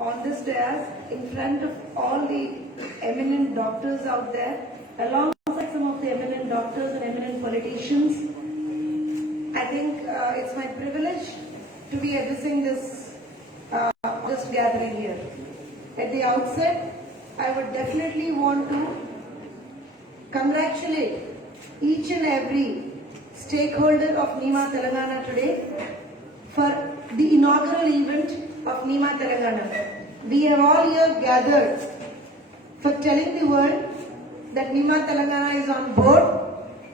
on this dais in front of all the eminent doctors out there, alongside some of the eminent doctors and eminent politicians. I think it's my privilege to be addressing this gathering here. At the outset, I would definitely want to congratulate each and every stakeholder of NIMA Telangana today for the inaugural event of NIMA Telangana. We have all here gathered for telling the world that NIMA Telangana is on board.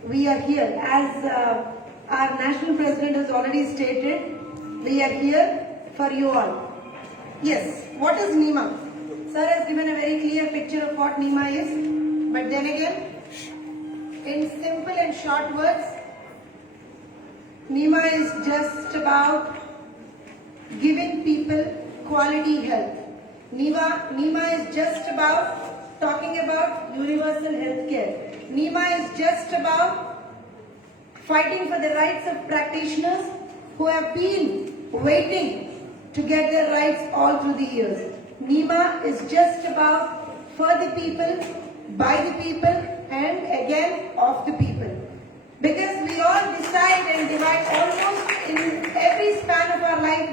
We are here. As our National President has already stated, we are here for you all. Yes, what is NIMA? Sir has given a very clear picture of what NIMA is, but then again, in simple and short words, NIMA is just about giving people quality health. NIMA is just about talking about universal health care. NIMA is just about fighting for the rights of practitioners who have been waiting to get their rights all through the years. NIMA is just about for the people, by the people, and again of the people. Because we all decide and divide almost in every span of our life.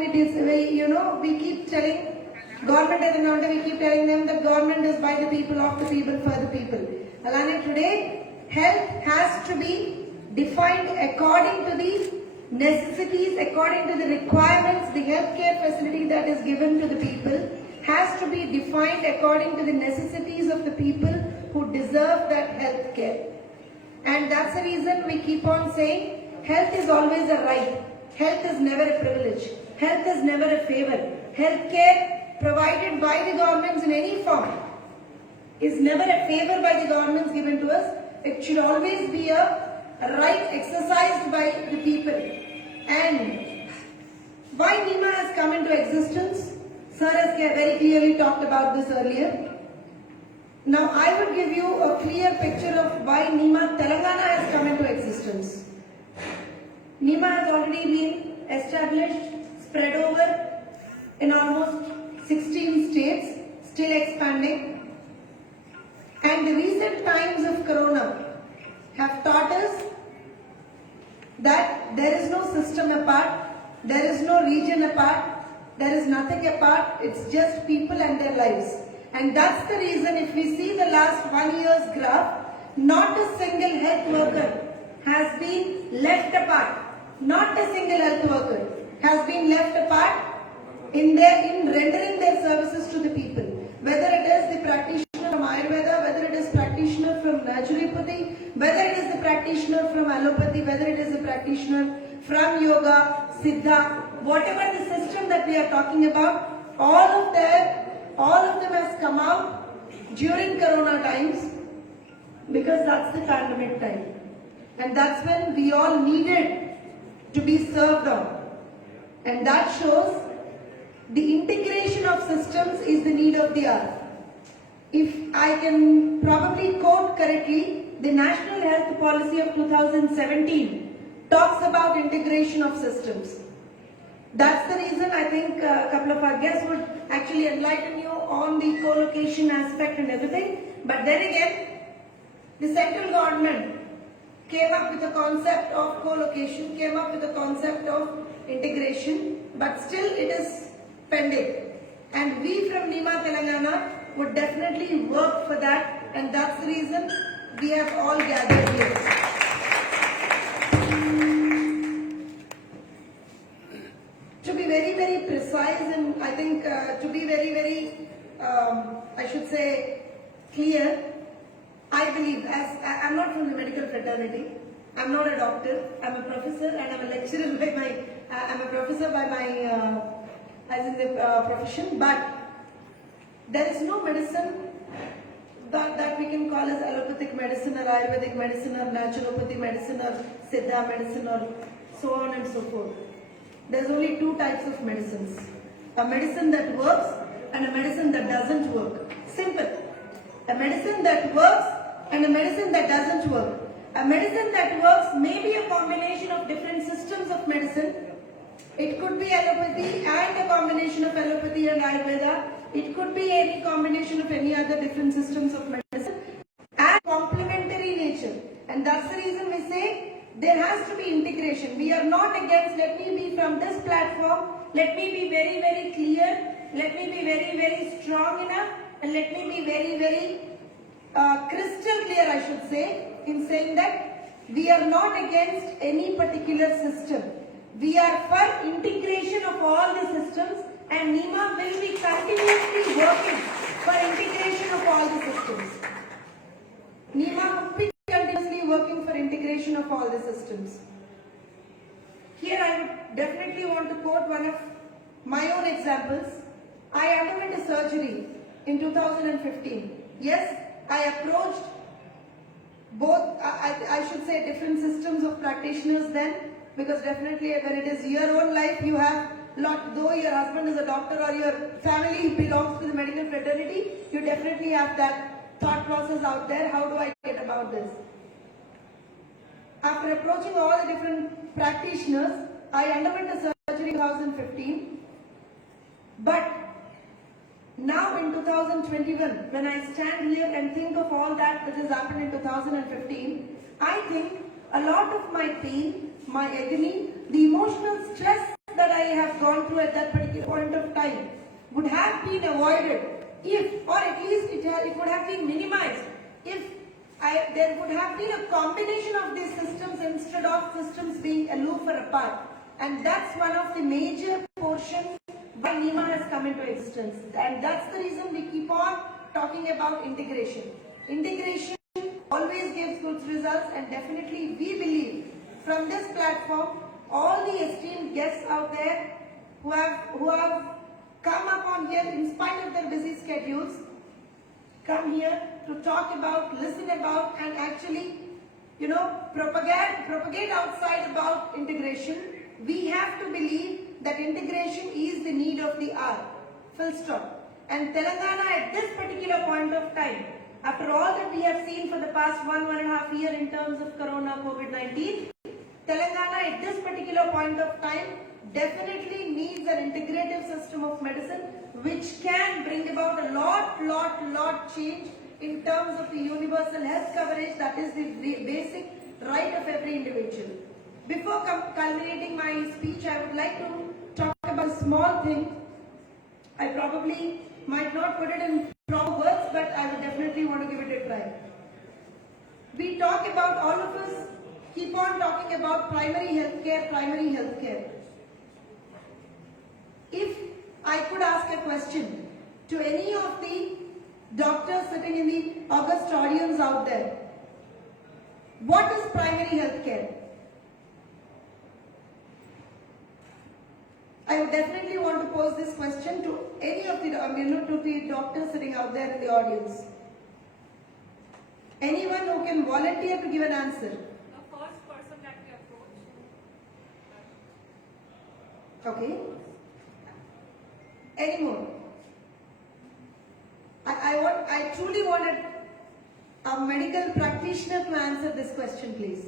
We keep telling government as an order, we keep telling them that government is by the people, of the people, for the people. Alana, today, health has to be defined according to the necessities, according to the requirements. The healthcare facility that is given to the people has to be defined according to the necessities of the people who deserve that health care. And that's the reason we keep on saying health is always a right. Health is never a privilege. Health is never a favor. Health care provided by the governments in any form is never a favor by the governments given to us. It should always be a right exercised by the people. And why NIMA has come into existence? Sir has very clearly talked about this earlier. Now I would give you a clear picture of why NIMA Telangana has come into existence. NIMA has already been established, spread over in almost 16 states, still expanding. And the recent times of Corona have taught us that there is no system apart, there is no region apart, there is nothing apart, it's just people and their lives. And that's the reason if we see the last 1 year's graph, not a single health worker has been left apart. Not a single health worker has been left apart in rendering their services to the people. Whether it is the practitioner from Ayurveda, whether it is practitioner from naturopathy, whether it is the practitioner from allopathy, whether it is the practitioner from yoga, siddha, whatever the system that we are talking about, all of them has come out during Corona times because that's the pandemic time. And that's when we all needed to be served on. And that shows the integration of systems is the need of the hour. If I can probably quote correctly, the National Health Policy of 2017 talks about integration of systems. That's the reason I think a couple of our guests would actually enlighten you on the co-location aspect and everything. But then again, the central government came up with a concept of co-location, came up with a concept of integration, but still it is pending. And we from NIMA Telangana would definitely work for that, and that's the reason we have all gathered here. To be very, very precise, and I think to be very, very, I should say, clear, I believe, as I'm not from the medical fraternity, I'm not a doctor, I'm a professor and I'm a lecturer by my, I'm a professor by my, as in the profession, but there is no medicine that we can call as allopathic medicine or Ayurvedic medicine or naturopathy medicine or Siddha medicine or so on and so forth. There's only two types of medicines. A medicine that works and a medicine that doesn't work. Simple. A medicine that works and a medicine that doesn't work. A medicine that works may be a combination of different systems of medicine, It could be allopathy and a combination of allopathy and Ayurveda. It could be any combination of any other different systems of medicine and complementary nature. And that's the reason we say there has to be integration. We are not against, let me be from this platform, let me be very, very clear, let me be very, very strong enough, and let me be very, very crystal clear, I should say, in saying that we are not against any particular system. We are for integration of all the systems, and NIMA will be continuously working for integration of all the systems. NIMA will be continuously working for integration of all the systems. Here I would definitely want to quote one of my own examples. I underwent a surgery in 2015. Yes, I approached both, I should say, different systems of practitioners then, because definitely when it is your own life, you have lot, though your husband is a doctor or your family belongs to the medical fraternity, you definitely have that thought process out there. How do I get about this? After approaching all the different practitioners, I underwent a surgery in 2015. But now in 2021, when I stand here and think of all that which has happened in 2015, I think a lot of my pain, my agony, the emotional stress that I have gone through at that particular point of time would have been avoided if, or at least it would have been minimized if there would have been a combination of these systems instead of systems being aloof or apart. And that's one of the major portions why NIMA has come into existence. And that's the reason we keep on talking about integration. Integration always gives good results, and definitely we believe from this platform, all the esteemed guests out there who have come up on here in spite of their busy schedules, come here to talk about, listen about, and actually, propagate outside about integration. We have to believe that integration is the need of the hour. Full stop. And Telangana at this particular point of time, after all that we have seen for the past 1.5 years in terms of Corona, COVID-19, Telangana at this particular point of time definitely needs an integrative system of medicine which can bring about a lot change in terms of the universal health coverage, that is the basic right of every individual. Before culminating my speech, I would like to talk about a small thing. I probably might not put it in proper words, but I would definitely want to give it a try. We talk about, all of us keep on talking about primary healthcare. If I could ask a question to any of the doctors sitting in the august audience out there, what is primary healthcare? I would definitely want to pose this question to any of the, to the doctors sitting out there in the audience. Anyone who can volunteer to give an answer? The first person that we approach. Okay. Any more? I truly wanted a medical practitioner to answer this question, please.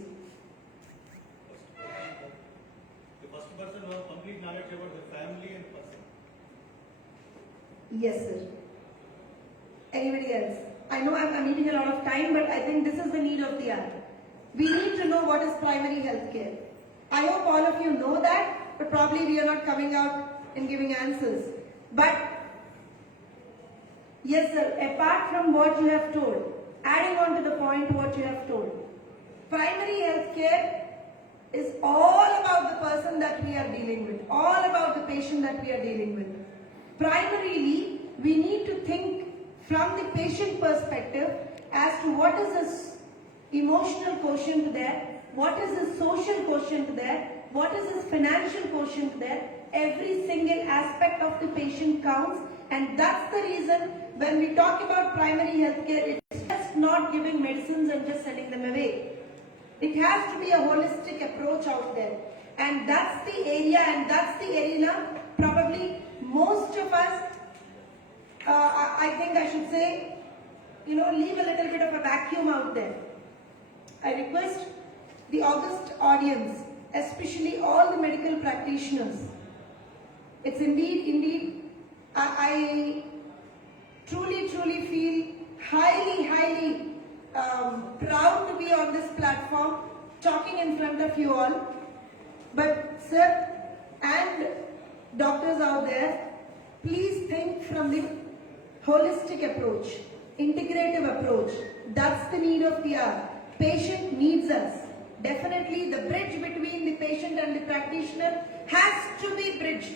The first person who has complete knowledge about the family and person. Yes, sir. Anybody else? I know I'm eating a lot of time, but I think this is the need of the hour. We need to know what is primary health care. I hope all of you know that, but probably we are not coming out and giving answers. But yes, sir, apart from what you have told, adding on to the point what you have told, primary health care is all about the person that we are dealing with, all about the patient that we are dealing with. Primarily, we need to think from the patient perspective as to what is this emotional quotient there, what is this social quotient there, what is this financial quotient there. Every single aspect of the patient counts, and that's the reason when we talk about primary health care, it's just not giving medicines and just sending them away. It has to be a holistic approach out there, and that's the area and that's the arena probably most of us, I think I should say, leave a little bit of a vacuum out there. I request the august audience, especially all the medical practitioners, It's indeed, I truly feel highly proud to be on this platform, talking in front of you all. But sir and doctors out there, please think from the holistic approach, integrative approach. That's the need of the hour. Patient needs us. Definitely the bridge between the patient and the practitioner has to be bridged.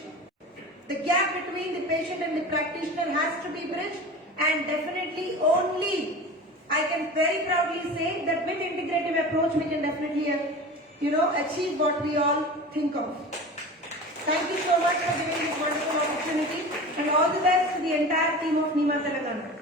The gap between the patient and the practitioner has to be bridged, and definitely only I can very proudly say that with integrative approach we can definitely achieve what we all think of. Thank you so much for giving this wonderful opportunity, and all the best to the entire team of NIMA Telangana.